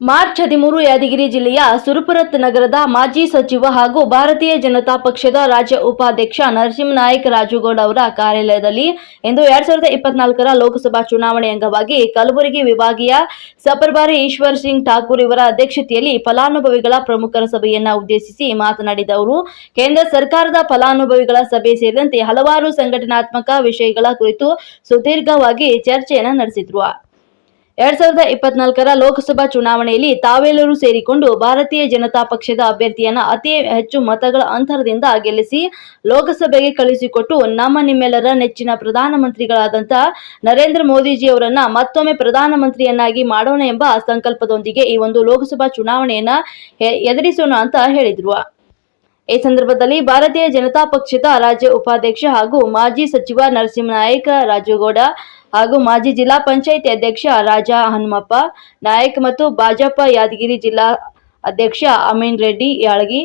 March ಹದಿಮೂರು ಯಾದಗಿರಿ ಜಿಲ್ಲೆಯ ಸುರಪುರತ್ ನಗರದ ಮಾಜಿ ಸಚಿವ ಹಾಗೂ ಭಾರತೀಯ ಜನತಾ ಪಕ್ಷದ ರಾಜ್ಯ ಉಪಾಧ್ಯಕ್ಷ ನರಸಿಂಹನಾಯಕ್ ರಾಜುಗೌಡ ಅವರ ಕಾರ್ಯಾಲಯದಲ್ಲಿ ಇಂದು ಎರಡ್ ಸಾವಿರದ ಇಪ್ಪತ್ನಾಲ್ಕರ ಲೋಕಸಭಾ ಚುನಾವಣೆ ಅಂಗವಾಗಿ ಕಲಬುರಗಿ ವಿಭಾಗೀಯ ಸಪರ್ಬಾರಿ ಈಶ್ವರ್ ಸಿಂಗ್ ಠಾಕೂರ್ ಇವರ ಅಧ್ಯಕ್ಷತೆಯಲ್ಲಿ ಫಲಾನುಭವಿಗಳ ಪ್ರಮುಖರ ಸಭೆಯನ್ನು ಉದ್ದೇಶಿಸಿ ಮಾತನಾಡಿದ ಅವರು, ಕೇಂದ್ರ ಸರ್ಕಾರದ ಫಲಾನುಭವಿಗಳ ಸಭೆ ಸೇರಿದಂತೆ ಹಲವಾರು ಸಂಘಟನಾತ್ಮಕ ವಿಷಯಗಳ ಕುರಿತು ಸುದೀರ್ಘವಾಗಿ ಚರ್ಚೆಯನ್ನು ನಡೆಸಿದ್ರು. ಎರಡ್ ಸಾವಿರದ ಇಪ್ಪತ್ನಾಲ್ಕರ ಲೋಕಸಭಾ ಚುನಾವಣೆಯಲ್ಲಿ ತಾವೆಲ್ಲರೂ ಸೇರಿಕೊಂಡು ಭಾರತೀಯ ಜನತಾ ಪಕ್ಷದ ಅಭ್ಯರ್ಥಿಯನ್ನ ಅತಿ ಹೆಚ್ಚು ಮತಗಳ ಅಂತರದಿಂದ ಗೆಲ್ಲಿಸಿ ಲೋಕಸಭೆಗೆ ಕಳುಹಿಸಿಕೊಟ್ಟು ನಮ್ಮ ನಿಮ್ಮೆಲ್ಲರ ನೆಚ್ಚಿನ ಪ್ರಧಾನಮಂತ್ರಿಗಳಾದಂಥ ನರೇಂದ್ರ ಮೋದಿಜಿಯವರನ್ನ ಮತ್ತೊಮ್ಮೆ ಪ್ರಧಾನಮಂತ್ರಿಯನ್ನಾಗಿ ಮಾಡೋಣ ಎಂಬ ಸಂಕಲ್ಪದೊಂದಿಗೆ ಈ ಒಂದು ಲೋಕಸಭಾ ಚುನಾವಣೆಯನ್ನ ಎದುರಿಸೋಣ ಅಂತ ಹೇಳಿದ್ರು. ಈ ಸಂದರ್ಭದಲ್ಲಿ ಭಾರತೀಯ ಜನತಾ ಪಕ್ಷದ ರಾಜ್ಯ ಉಪಾಧ್ಯಕ್ಷ ಹಾಗೂ ಮಾಜಿ ಸಚಿವ ನರಸಿಂಹನಾಯಕ ರಾಜುಗೌಡ ಹಾಗೂ ಮಾಜಿ ಜಿಲ್ಲಾ ಪಂಚಾಯಿತಿ ಅಧ್ಯಕ್ಷ ರಾಜಾ ಹನುಮಪ್ಪ, ನಾಯಕ್ ಮತ್ತು ಭಾಜಪ ಯಾದಗಿರಿ ಜಿಲ್ಲಾ ಅಧ್ಯಕ್ಷ ಅಮೀನ್ ರೆಡ್ಡಿ ಯಾಳಗಿ,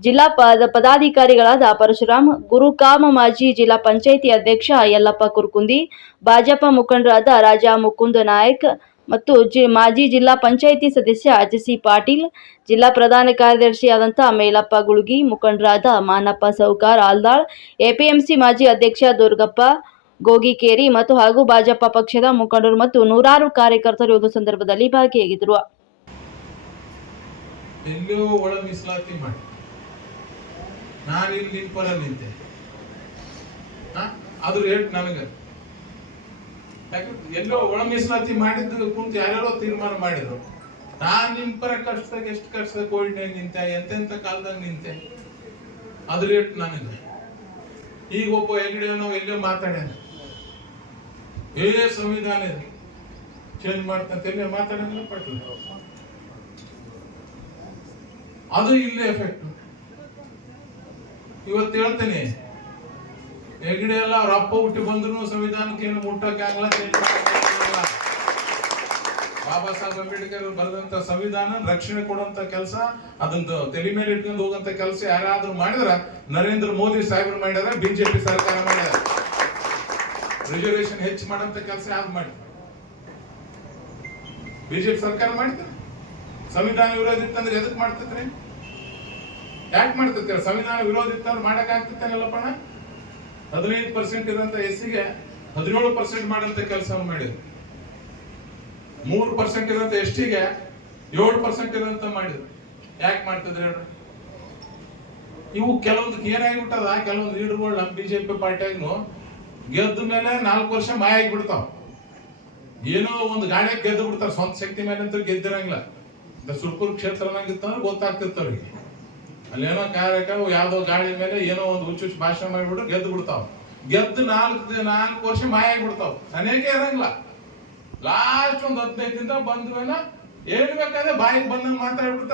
ಜಿಲ್ಲಾ ಪದ ಪದಾಧಿಕಾರಿಗಳಾದ ಪರಶುರಾಮ್ ಗುರುಕಾಮ ಮಾಜಿ ಜಿಲ್ಲಾ ಪಂಚಾಯಿತಿ ಅಧ್ಯಕ್ಷ ಯಲ್ಲಪ್ಪ ಕುರ್ಕುಂದಿ, ಭಾಜಪ ಮುಖಂಡರಾದ ರಾಜಾ ಮುಕುಂದ ನಾಯಕ್ ಮತ್ತು ಜಿ, ಮಾಜಿ ಜಿಲ್ಲಾ ಪಂಚಾಯಿತಿ ಸದಸ್ಯ ಅಜಸಿ ಪಾಟೀಲ್, ಜಿಲ್ಲಾ ಪ್ರಧಾನ ಕಾರ್ಯದರ್ಶಿಯಾದಂಥ ಮೇಲಪ್ಪ ಗುಳುಗಿ, ಮುಖಂಡರಾದ ಮಾನಪ್ಪ ಸೌಕಾರ್ ಆಲ್ದಾಳ್ ಎಪಿಎಂಸಿ ಮಾಜಿ ಅಧ್ಯಕ್ಷ ದುರ್ಗಪ್ಪ ಗೋಗಿಕೇರಿ ಮತ್ತು ಹಾಗೂ ಭಾಜಪ ಪಕ್ಷದ ಮುಖಂಡರು ಮತ್ತು ನೂರಾರು ಕಾರ್ಯಕರ್ತರು ಒಂದು ಸಂದರ್ಭದಲ್ಲಿ ಭಾಗಿಯಾಗಿದ್ದರು. ನಾನು ಇಲ್ಲಿ? ಅದು ರೇಟ್ ನನಗೆ. ಯಾಕೆ ಎಲ್ಲೋ ಒಳ ಮೀಸಲಾತಿ ಮಾಡಿದ್ದು ಕುಂತು ಯಾರ್ಯಾರೋ ತೀರ್ಮಾನ ಮಾಡಿದ್ರು. ನಾ ನಿಮ್ ಪರ ಕಷ್ಟದಾಗ ಎಷ್ಟು ಕಷ್ಟದಾಗ ಕೋವಿಡ್ ನಿಂತೆ, ಎಂತೆಂತ ಕಾಲದಾಗ ನಿಂತೆ? ಅದ್ರ ರೇಟ್ ನನಗೆ ಈಗ ಒಬ್ಬ ಹೆಗ್ಡೆನೋ ಎಲ್ಲೋ ಮಾತಾಡ್ಯಾನ. ಏ ಸಂವಿಧಾನ ಇದೆ. ಚೇಂಜ್ ಮಾಡ್ತಂತ ಎಲ್ಲೇ ಮಾತಾಡಂಗಿಲ್ಲ ಪಟ್ಲ ಅದು ಇಲ್ಲೇ ಎಫೆಕ್ಟ್ ಇವತ್ತು ಹೇಳ್ತೇನೆ ಹೆಗ್ಡೆ ಎಲ್ಲ ಅವ್ರ ಅಪ್ಪ ಹುಟ್ಟಿ ಬಂದ್ರು ಸಂವಿಧಾನಕ್ಕೆ ಏನು ಮುಟ್ಟಕ್ಕೆ ಆಗಲ್ಲ ಬಾಬಾ ಸಾಹೇಬ್ ಅಂಬೇಡ್ಕರ್ ಬರೆದಂತ ಸಂವಿಧಾನ, ರಕ್ಷಣೆ ಕೊಡುವಂತ ಕೆಲಸ, ಅದೊಂದು ತಲೆ ಮೇಲೆ ಇಟ್ಕೊಂಡು ಹೋಗುವಂತ ಕೆಲಸ ಯಾರಾದ್ರೂ ಮಾಡಿದ್ರ ನರೇಂದ್ರ ಮೋದಿ ಸಾಹೇಬ್ರು ಮಾಡ್ಯಾರ ಬಿಜೆಪಿ ಸರ್ಕಾರ ಮಾಡ್ಯಾರ ರಿಸರ್ವೇಶನ್ ಹೆಚ್ಚು ಮಾಡಂತ ಕೆಲಸ ಯಾರು ಮಾಡಿ ಬಿಜೆಪಿ ಸರ್ಕಾರ ಮಾಡಿದ್ರ? ಸಂವಿಧಾನ ವಿರೋಧಿ ಇತ್ತಂದ್ರೆ ಎದಕ್ ಮಾಡ್ತೈತ್ರಿ ಯಾಕೆ ಮಾಡ್ತೈತಿ ಸಂವಿಧಾನ ವಿರೋಧಿ ಇತ್ತಂದ್ರೆ ಮಾಡಕ್ ಆಗ್ತಿತ್ತೇನಲ್ಲಪ್ಪಣ ಹದಿನೈದು ಪರ್ಸೆಂಟ್ ಇರೋಂತ ಎಸ್ಸಿಗೆ ಹದಿನೇಳು ಪರ್ಸೆಂಟ್ ಮಾಡಂತ ಕೆಲಸ ಮಾಡಿದ್ರು. ಮೂರು ಪರ್ಸೆಂಟ್ ಎಸ್ ಎಷ್ಟಿಗೆ ಏಳು ಪರ್ಸೆಂಟ್ ಇರೋಂಥ ಮಾಡಿದ್ರು. ಯಾಕೆ ಮಾಡ್ತಿದ್ರೆ ಹೇಳ್ರಿ? ಇವು ಕೆಲವೊಂದು ಏನಾಗಿಬಿಟ್ಟದ? ಕೆಲವೊಂದು ಲೀಡರ್ಗಳು ನಮ್ಮ ಬಿಜೆಪಿ ಪಾರ್ಟಿಯಾಗ್ನು ಗೆದ್ದ ಮೇಲೆ ನಾಲ್ಕು ವರ್ಷ ಮಾಯ ಆಗಿಬಿಡ್ತಾವ. ಏನೋ ಒಂದು ಗಾಡಿ ಗೆದ್ದು ಬಿಡ್ತಾರೆ ಸ್ವಂತ ಶಕ್ತಿ ಮೇಲೆ ಅಂತ ಗೆದ್ದಿರಂಗಿಲ್ಲ. ಸುರ್ಪುರ್ ಸುರ್ಪುರ್ ಕ್ಷೇತ್ರನಾಗಿತ್ತಂದ್ರೆ ಗೊತ್ತಾಗ್ತಿತ್ತು ಅವ್ರಿಗೆ. ಅಲ್ಲೇನೋ ಕಾರ್ಯಕ್ರಮ, ಯಾವ್ದೋ ಗಾಡಿ ಮೇಲೆ ಏನೋ ಒಂದು ಹುಚ್ಚು ಹುಚ್ಚು ಭಾಷಣ ಮಾಡಿಬಿಟ್ಟು ಗೆದ್ದು ಬಿಡ್ತಾವ. ಗೆದ್ದು ನಾಲ್ಕು ನಾಲ್ಕು ವರ್ಷ ಮಾಯ ಬಿಡ್ತಾವ ಅನೇಕ ಇರಂಗಿಲ್ಲ. ಲಾಸ್ಟ್ ಒಂದು ಹದಿನೈದು ದಿನ ಬಂದ್ಮೇಲೆ ಏನ್ ಬೇಕಾದ್ರೆ ಬಾಯಿಗೆ ಬಂದಂಗ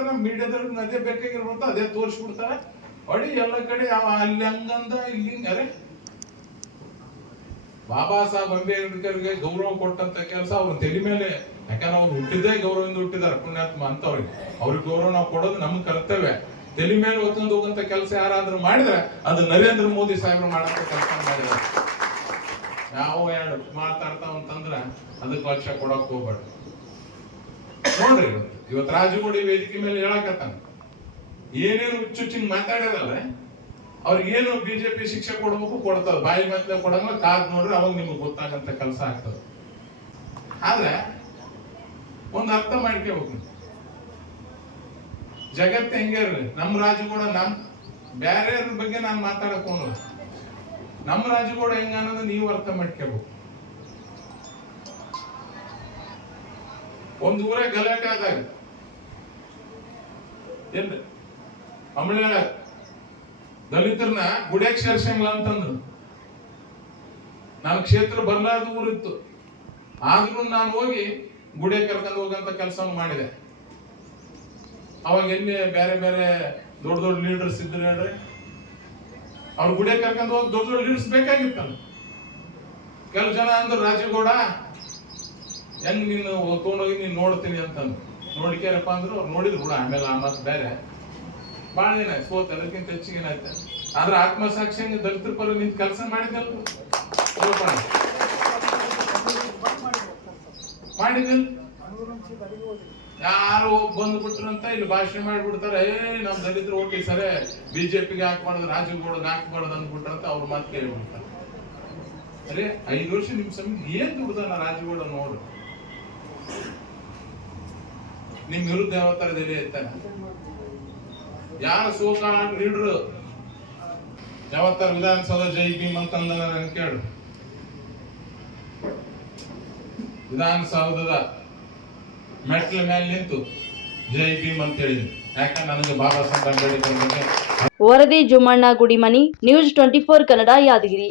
ನಮ್ ಮೀಡಿಯಾದವ್ರಿಗೆ ಅದೇ ಬೇಕಾಗಿರ್ಬಿಡ್ತ ಅದೇ ತೋರಿಸ್ಬಿಡ್ತಾರೆ. ಅಡಿ ಎಲ್ಲ ಕಡೆ ಯಾವ ಅಲ್ಲಿ ಹಂಗಂದ, ಇಲ್ಲಿ ಅರೆ, ಬಾಬಾ ಸಾಹೇಬ್ ಅಂಬೇಡ್ಕರ್ಗೆ ಗೌರವ ಕೊಟ್ಟಂತ ಕೆಲಸ ಅವ್ರ ತಲೆ ಮೇಲೆ. ಯಾಕಂದ್ರೆ ಅವ್ರು ಹುಟ್ಟಿದ್ದೇ ಗೌರವದಿಂದ ಹುಟ್ಟಿದಾರೆ ಪುಣ್ಯಾತ್ಮ ಅಂತವ್ರಿಗೆ. ಅವ್ರಿಗೆ ಗೌರವ ನಾವು ಕೊಡೋದು ನಮ್ಗೆ ಕರ್ತವ್ಯ. ತಲೆ ಮೇಲೆ ಒತ್ತೊಂದು ಹೋಗಂತ ಕೆಲಸ ಯಾರಾದ್ರೂ ಮಾಡಿದ್ರೆ ಅದು ನರೇಂದ್ರ ಮೋದಿ ಸಾಹೇಬ್ರು ಮಾಡಂತ ಕೆಲಸ ಮಾಡಿದ್ರೆ ನಾವು ಎರಡು ಮಾತಾಡ್ತಾವ ಅಂತಂದ್ರ ಅದಕ್ಕೆ ಲಕ್ಷ ಕೊಡಕ್ ಹೋಗ್ಬೇಡ. ನೋಡ್ರಿ ಇವತ್ತು. ರಾಜಗುಡಿ ವೇದಿಕೆ ಮೇಲೆ ಹೇಳಕತ್ತಾನ. ಏನೇನು ಹುಚ್ಚುಚ್ಚಿನ ಮಾತಾಡ್ಯಾರಲ್ಲ, ಅವ್ರಿಗೆ ಏನು ಬಿಜೆಪಿ ಶಿಕ್ಷೆ ಕೊಡ್ಬೇಕು ಕೊಡ್ತಾವ ಬಾಯಿ ಮತ್ತೆ ಕೊಡಂಗ ಕಾದ್ ನೋಡ್ರಿ ಅವಾಗ ನಿಮ್ಗೆ ಗೊತ್ತಾಗಂತ ಕೆಲಸ ಆಗ್ತದೆ. ಆದ್ರೆ ಒಂದು ಅರ್ಥ ಮಾಡ್ಕೋಬೇಕು. ಜಗತ್ತು ಹೆಂಗೆ ನಮ್ಮ ನಮ್ಮ ಕೂಡ ನಮ್ ಬ್ಯಾರೆಯವ್ರ ಬಗ್ಗೆ ನಾನು ಮಾತಾಡಕ್ ನಮ್ಮ ನಮ್ಮ ಕೂಡ ಹೆಂಗ ಅನ್ನೋದು ನೀವು ಅರ್ಥ ಮಾಡ್ಕೋಬೇಕು. ಒಂದು ಊರೇ ಗಲಾಟೆ ಆದಾಗ ಎಲ್ ಅಮಳ ದಲಿತರನ್ನ ಗುಡಿಯಾಗ ಸೇರ್ಸಂಗಿಲ್ಲ ಅಂತಂದ್ರು. ನನ್ನ ಕ್ಷೇತ್ರ ಬರ್ಲಾರ್ದ ಊರಿತ್ತು. ಆದ್ರೂ ನಾನು ಹೋಗಿ ಗುಡಿಯಾಗ ಕರ್ಕೊಂಡು ಹೋಗಂತ ಕೆಲಸ ಮಾಡಿದೆ. ಅವಾಗ ಎಲ್ಲಿ ಬೇರೆ ಬೇರೆ ದೊಡ್ಡ ದೊಡ್ಡ ಲೀಡರ್ಸ್ ಇದ್ರು ಹೇಳ್ರಿ. ಅವ್ರ ಗುಡಿಯ ಕರ್ಕೊಂಡು ಹೋಗಿ ದೊಡ್ಡ ದೊಡ್ಡ ಲೀಡರ್ಸ್ ಬೇಕಾಗಿತ್ತಲ್ಲ. ಕೆಲವು ಜನ ಅಂದ್ರು, ರಾಜಗೌಡ, ಹೆಂಗ್ ನೀನು ಹೋಗಿ ನೀನು ನೋಡ್ತೀನಿ ಅಂತಂದು ನೋಡ್ಕ್ಯಾರಪ್ಪ ಅಂದ್ರೆ, ಅವ್ರು ನೋಡಿದ್ರು ಕೂಡ ಆಮೇಲೆ ಆ ಮಾತು ಬೇರೆ. ಭಾಳ ಏನಾಯ್ತು ಸೋತ್ ಅದಕ್ಕಿಂತ ಹೆಚ್ಚಿಗೆ ಏನಾಯ್ತು ಆದ್ರೆ ಆತ್ಮಸಾಕ್ಷಿ ದಲಿತರ ಪರ ನಿಂತು ಕೆಲಸ ಮಾಡಿದಲ್ಲ ಮಾಡಿದಿಲ್ಲ ಯಾರು ಬಂದ್ಬಿಟ್ರು ಅಂತ ಇಲ್ಲಿ ಭಾಷಣ ಮಾಡಿಬಿಡ್ತಾರೆ. ಏ, ನಮ್ ದಲಿತರು ಓಕೆ ಸರಿ, ಬಿಜೆಪಿಗೆ ಹಾಕ್ಬಾರ್ದು ರಾಜಗೌಡಗೆ ಹಾಕ್ಬಾರ್ದು ಅಂದ್ಬಿಟ್ರಂತ ಅವ್ರ ಮಾತು ಕೇಳ್ಬಿಡ್ತಾರೆ. ಅರೆ, ಐದು ವರ್ಷ ನಿಮ್ ಸಮಿತಿ ಏನ್ ದುಡ್ದಾನ ರಾಜಗೌಡ ನೋಡು. ನಿಮ್ ವಿರುದ್ಧ ಯಾವ ತರದಲ್ಲಿ ಇರ್ತಾನೆ ಯಾರ ಸೋಕಾಲ ಲೀಡ್ರು? ಯಾವತ್ತಾರ ವಿಧಾನಸೌಧ ಜೈ ಭೀಮ್ ಅಂತಂದ ಕೇಳು. ವಿಧಾನಸೌಧದ ಮೆಟ್ಲ ಮೇಲೆ ನಿಂತು ಜೈ ಭೀಮ್ ಅಂತ ಹೇಳಿದ್ರು ಯಾಕಂದ್ರೆ ನನಗೆ ಬಾಬಾ ಸಾಹೇಬ್ ಅಂಬೇಡ್ಕರ್ ಬಗ್ಗೆ ವರದಿ Jummanna Gudimani news twenty four Kannada Yadagiri.